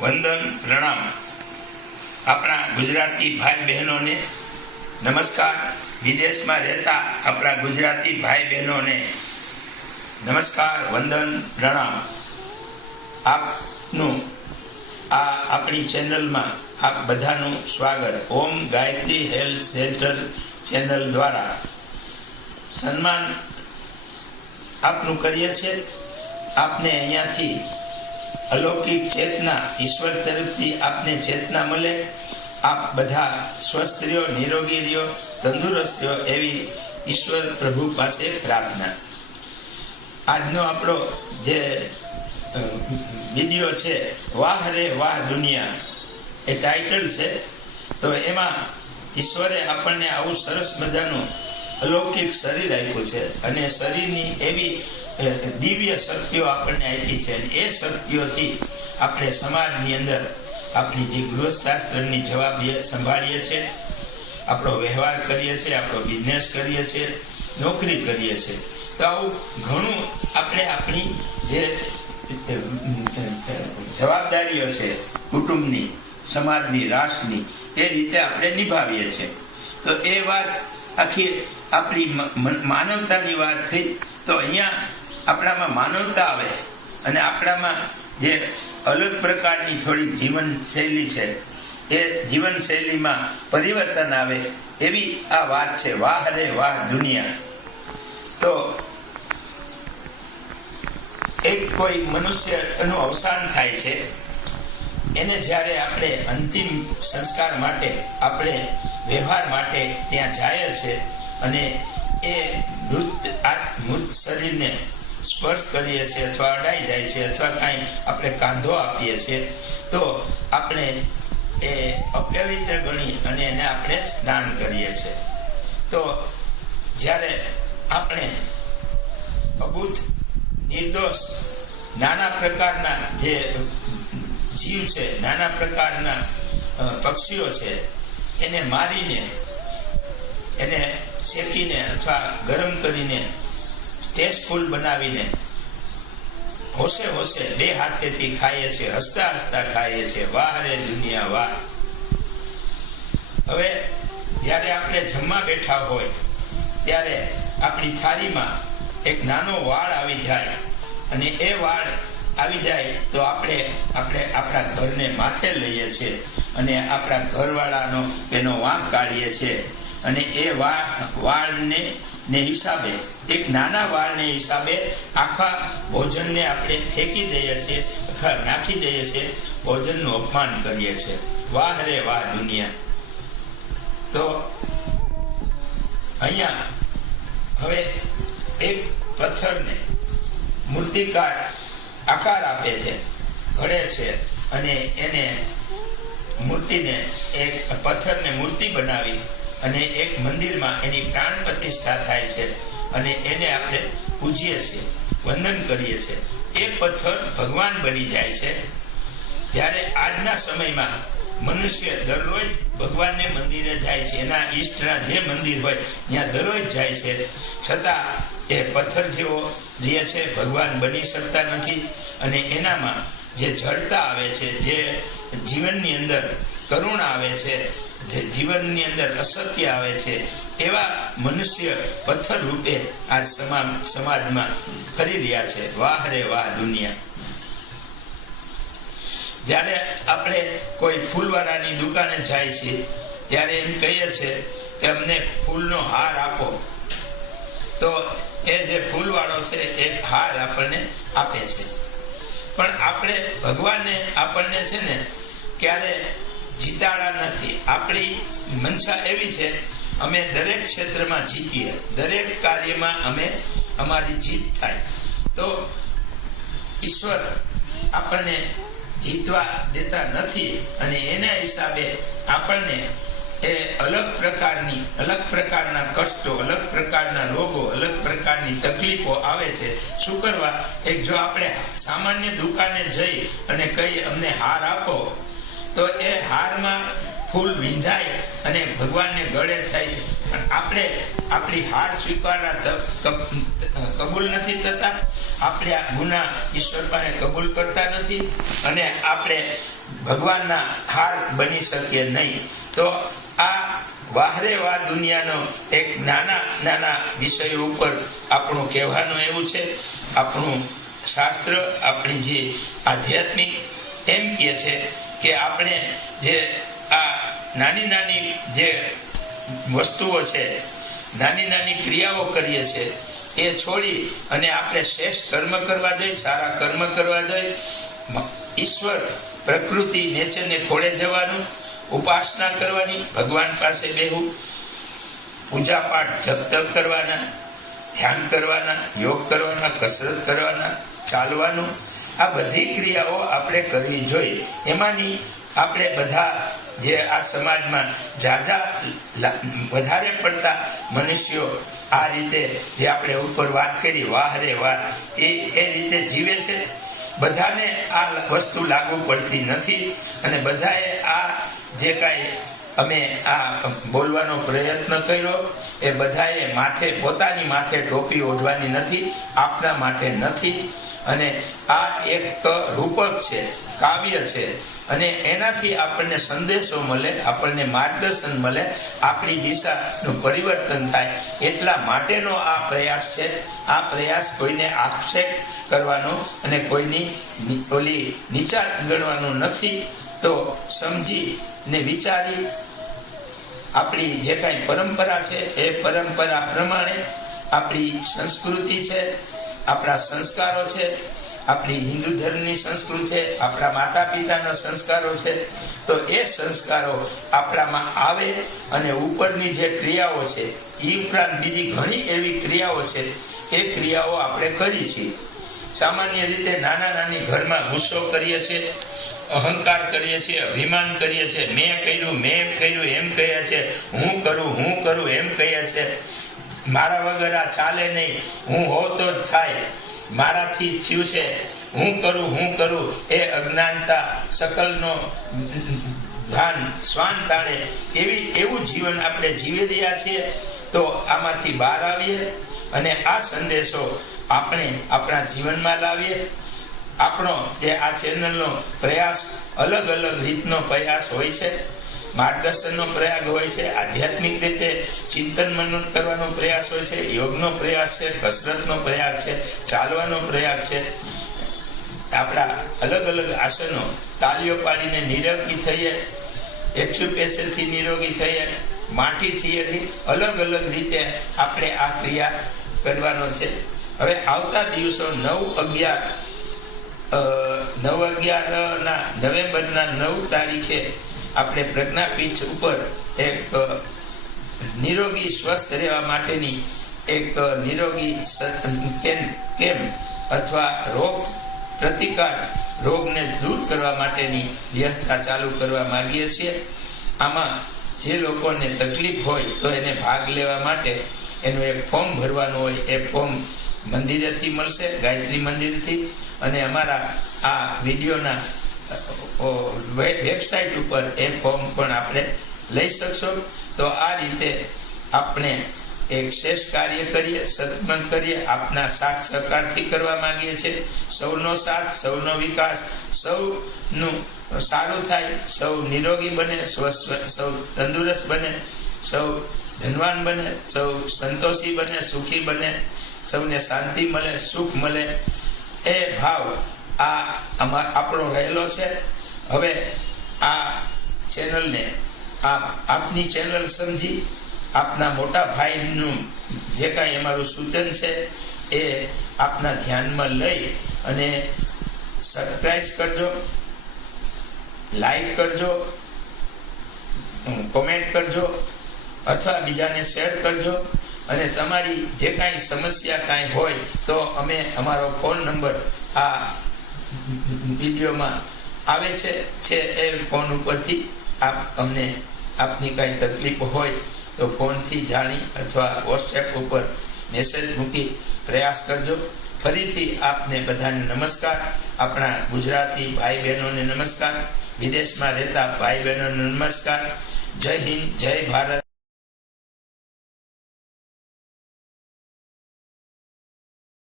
વંદન પ્રણામ આપણા ગુજરાતી ભાઈ બહેનોને નમસ્કાર. વિદેશમાં રહેતા આપણા ગુજરાતી ભાઈ બહેનોને નમસ્કાર, વંદન પ્રણામ. આપનું આપણી ચેનલમાં આપ બધાનું સ્વાગત. ઓમ ગાયત્રી હેલ્થ સેન્ટર ચેનલ દ્વારા સન્માન આપનું કરીએ છીએ. આપને અહીંયાથી અલૌકિક ચેતના, ઈશ્વર તરફથી આપને ચેતના મળે. આપ બધા સ્વસ્થ રહ્યો, નિરોગી રહ્યો, તંદુરસ્ત રહ્યો એવી ઈશ્વર પ્રભુ પાસે પ્રાર્થના. આજનો આપણો જે વિડીયો છે, વાહ રે વાહ દુનિયા, એ ટાઇટલ છે. તો એમાં ઈશ્વરે આપણને આવું સરસ મજાનું અલૌકિક શરીર આપ્યું છે અને શરીરની એવી દિવ્ય શક્તિઓ આપણને આપી છે. અને એ શક્તિઓથી આપણે સમાજની અંદર આપણી જે ગૃહસ્થાશ્રમની જવાબદારી સંભાળીએ છીએ, આપણો વ્યવહાર કરીએ છીએ, આપણો બિઝનેસ કરીએ છીએ, નોકરી કરીએ છીએ. તો આવું ઘણું આપણે આપણી જે જવાબદારીઓ છે કુટુંબની, સમાજની, રાષ્ટ્રની, એ રીતે આપણે નિભાવીએ છીએ. તો એ વાત આખી આપણી માનવતાની વાત થઈ. તો અહીંયા આપણામાં માનવતા આવે અને આપણામાં જે અલગ પ્રકારની થોડી જીવનશૈલી છે, એ જીવનશૈલીમાં પરિવર્તન આવે એવી આ વાત છે. વાહ રે વાહ દુનિયા. તો એક કોઈ મનુષ્યનું અવસાન થાય છે, એને જ્યારે આપણે અંતિમ સંસ્કાર માટે, આપણે વ્યવહાર માટે ત્યાં જાય છે અને એ મૃત શરીરને સ્પર્શ કરીએ છીએ અથવા અડાઈ જાય છે અથવા કાંઈ આપણે કાંધો આપીએ છીએ, તો આપણે એ અપવિત્ર ગણી અને એને આપણે સ્નાન કરીએ છીએ. તો જ્યારે આપણે અબુદ્ધ, નિર્દોષ, નાના પ્રકારના જે જીવ છે, નાના પ્રકારના પક્ષીઓ છે, એને મારીને, એને શેકીને અથવા ગરમ કરીને, ટેસ્ટફુલ બનાવીને હોશે હોશે બે હાથેથી ખાઈએ છીએ, હસતા હસતા ખાઈએ છીએ. વાહ રે દુનિયા વાહ. હવે જ્યારે આપણે જમવા બેઠા હોય ત્યારે આપણી થાળીમાં એક નાનો વાળ આવી જાય અને એ વાળ આવી જાય તો આપણે આપણા ઘરને માથે લઈએ છીએ અને આપણા ઘરવાળાનો એનો વાંક કાઢીએ છીએ. અને એ વાળને હિસાબે, એક નાના વાળને હિસાબે આખા ભોજનને આપણે ફેંકી દઈએ છીએ, નાખી દઈએ છીએ, ભોજનનું અપમાન કરીએ છીએ. વાહ રે વાહ દુનિયા. તો અહીંયા હવે એક પથ્થરને મૂર્તિકાર આકાર આપે છે, ઘડે છે અને એને મૂર્તિને, એક પથ્થરને મૂર્તિ બનાવી અને એક મંદિરમાં એની પ્રાણ પ્રતિષ્ઠા થાય છે અને એને આપણે પૂજીએ છીએ, વંદન કરીએ છીએ. એ પથ્થર ભગવાન બની જાય છે. જ્યારે આજના સમયમાં મનુષ્ય દરરોજ ભગવાનને મંદિરે જાય છે, એના ઈષ્ટના જે મંદિર હોય ત્યાં દરરોજ જાય છે, છતાં એ પથ્થર જેવો રહે છે, ભગવાન બની શકતા નથી. અને એનામાં જે જડતા આવે છે, જે જીવનની અંદર કરુણા આવે છે, જે જીવનની અંદર અસત્ય આવે છે, એવા મનુષ્ય પથ્થર રૂપે આ સમાજમાં ફરી રહ્યા છે. વાહ રે વાહ દુનિયા. જ્યારે આપણે કોઈ ફૂલવાળાની દુકાને જાય છે ત્યારે એમ કહીએ છીએ કે અમને ફૂલનો હાર આપો, તો એ જે ફૂલવાળો છે એ હાર આપણને આપે છે. પણ આપણે ભગવાનને આપણને છે ને ક્યારે જીતાડા નથી. આપણી મનસા એવી છે, અમે દરેક ક્ષેત્રમાં જીતીએ, દરેક કાર્યમાં અમારી જીત થાય. તો ઈશ્વર આપણને જીતવા દેતા નથી અને એના હિસાબે આપણને એ અલગ પ્રકારના કષ્ટો, અલગ પ્રકારના રોગો, અલગ પ્રકારની તકલીફો આવે છે. શું કરવા? એક જો આપણે સામાન્ય દુકાને જઈ અને કહીએ અમને હાર આપો, તો એ હારમાં ફૂલ વિંધાય અને ભગવાનને ગળે થાય. પણ આપણે આપણી હાર સ્વીકારવા કબૂલ નથી થતા, આપણે આ ગુના ઈશ્વર પાસે કબૂલ કરતા નથી અને આપણે ભગવાનના હાર બની શકીએ નહીં. તો આ વાહરે વા દુનિયાનો એક નાના વિષયો ઉપર આપણું કહેવાનું એવું છે. આપણું શાસ્ત્ર, આપણી જે આધ્યાત્મિક એમ કહે છે કે આપણે જે આ નાની જે વસ્તુઓ છે, નાની ક્રિયાઓ કરીએ છીએ, એ છોડી અને આપણે શ્રેષ્ઠ કર્મ કરવા જોઈએ, સારા કર્મ કરવા જોઈએ. ઈશ્વર, પ્રકૃતિ, નેચરને ખોળે જવાનું, ઉપાસના કરવાની, ભગવાન પાસે બેહવું, પૂજા પાઠ જપ તપ કરવાના, ધ્યાન કરવાના, યોગ કરવાના, કસરત કરવાના, ચાલવાનું, આ બધી ક્રિયાઓ આપણે કરવી જોઈએ. એમાંની આપણે બધા જે આ સમાજમાં વધારે પડતા મનુષ્યો આ રીતે જે આપણે ઉપર વાત કરી વાહરે વાહ એ રીતે જીવે છે. બધાને આ વસ્તુ લાગુ પડતી નથી અને બધાએ આ જે કાંઈ અમે આ બોલવાનો પ્રયત્ન કર્યો એ બધાએ પોતાની માથે ટોપી ઓઢવાની નથી, આપના માટે નથી. અને આ એક રૂપક છે, કાવ્ય છે અને એનાથી આપણને સંદેશો મળે, આપણને માર્ગદર્શન મળે, આપણી દિશાનું પરિવર્તન થાય. એટલા માટેનો આ પ્રયાસ છે. આ પ્રયાસ કોઈને આક્ષેપ કરવાનો અને કોઈની નીચા ગણવાનો નથી. તો સમજી ને વિચારી આપણી જે કાંઈ પરંપરા છે એ પરંપરા પ્રમાણે આપણી સંસ્કૃતિ છે, આપણા સંસ્કારો છે, આપણી હિન્દુ ધર્મની સંસ્કૃતિ છે, આપણા માતા પિતાના સંસ્કારો છે, તો એ સંસ્કારો આપણામાં આવે અને ઉપરની જે ક્રિયાઓ છે એ ઉપરાંત બીજી ઘણી એવી ક્રિયાઓ છે, એ ક્રિયાઓ આપણે કરી છીએ. સામાન્ય રીતે નાની ઘરમાં ગુસ્સો કરીએ છીએ, અહંકાર કરીએ છીએ, અભિમાન કરીએ છીએ, મેં કર્યું એમ કહીએ છીએ, હું કરું એમ કહીએ છીએ, મારા વગર આ ચાલે નહીં, હું હોવ તો જ થાય, મારાથી થયું છે, હું કરું એ અજ્ઞાનતા સકલનો ભાન શ્વાન તાણે એવું જીવન આપણે જીવી રહ્યા છીએ. તો આમાંથી બહાર આવીએ અને આ સંદેશો આપણે આપણા જીવનમાં લાવીએ. આપણો જે આ ચેનલનો પ્રયાસ અલગ રીતનો પ્રયાસ હોય છે, માર્ગદર્શનનો પ્રયાસ હોય છે, આધ્યાત્મિક રીતે ચિંતન મનન કરવાનો પ્રયાસ હોય છે, યોગનો પ્રયાસ છે, કસરતનો પ્રયાસ છે, ચાલવાનો પ્રયાસ છે. આપણા અલગ આસનો તાલીઓ પાડીને નિરોગી થઈએ, એક્યુપ્રેશરથી નિરોગી થઈએ, માટીથી અલગ રીતે આપણે આ ક્રિયા કરવાનો છે. હવે આવતા દિવસો 9/11 નવેમ્બરના 9 તારીખે આપણે પ્રજ્ઞાપીઠ ઉપર એક નિરોગી સ્વસ્થ રહેવા માટેની એક નિરોગી કેમ્પ અથવા રોગને દૂર કરવા માટેની વ્યવસ્થા ચાલુ કરવા માંગીએ છીએ. આમાં જે લોકોને તકલીફ હોય તો એને ભાગ લેવા માટે એનું એક ફોર્મ ભરવાનું હોય. એ ફોર્મ મંદિરેથી મળશે, ગાયત્રી મંદિરથી, અને અમારા આ વિડીયોના વેબસાઇટ ઉપર એ ફોર્મ પણ આપણે લઈ શકશો. તો આ રીતે આપણે એક શ્રેષ્ઠ કાર્ય કરીએ, સત્સંગ કરીએ, આપના સાથ સહકારથી કરવા માંગીએ છીએ. સૌનો સાથ, સૌનો વિકાસ, સૌનું સારું થાય, સૌ નિરોગી બને, સૌ તંદુરસ્ત બને, સૌ ધનવાન બને, સૌ સંતોષી બને, સુખી બને, સૌને શાંતિ મળે, સુખ મળે, એ ભાવ આપણો રહેલો છે. હવે આ ચેનલને આપની ચેનલ સમજી આપના મોટા ભાઈનું જે કાંઈ અમારું સૂચન છે એ આપના ધ્યાનમાં લઈ અને સબસ્ક્રાઇબ કરજો, લાઈક કરજો, કોમેન્ટ કરજો અથવા બીજાને શેર કરજો. અને તમારી જે કાંઈ સમસ્યા કાંઈ હોય તો અમારો ફોન નંબર આ વિડીયોમાં આવે છે એ ફોન ઉપરથી આપની કાંઈ તકલીફ હોય તો ફોનથી જાણી અથવા વોટ્સએપ ઉપર મેસેજ મૂકી પ્રયાસ કરજો. ફરીથી આપને બધાને નમસ્કાર. આપણા ગુજરાતી ભાઈ બહેનોને નમસ્કાર, વિદેશમાં રહેતા ભાઈ બહેનોને નમસ્કાર. જય હિન્દ, જય ભારત.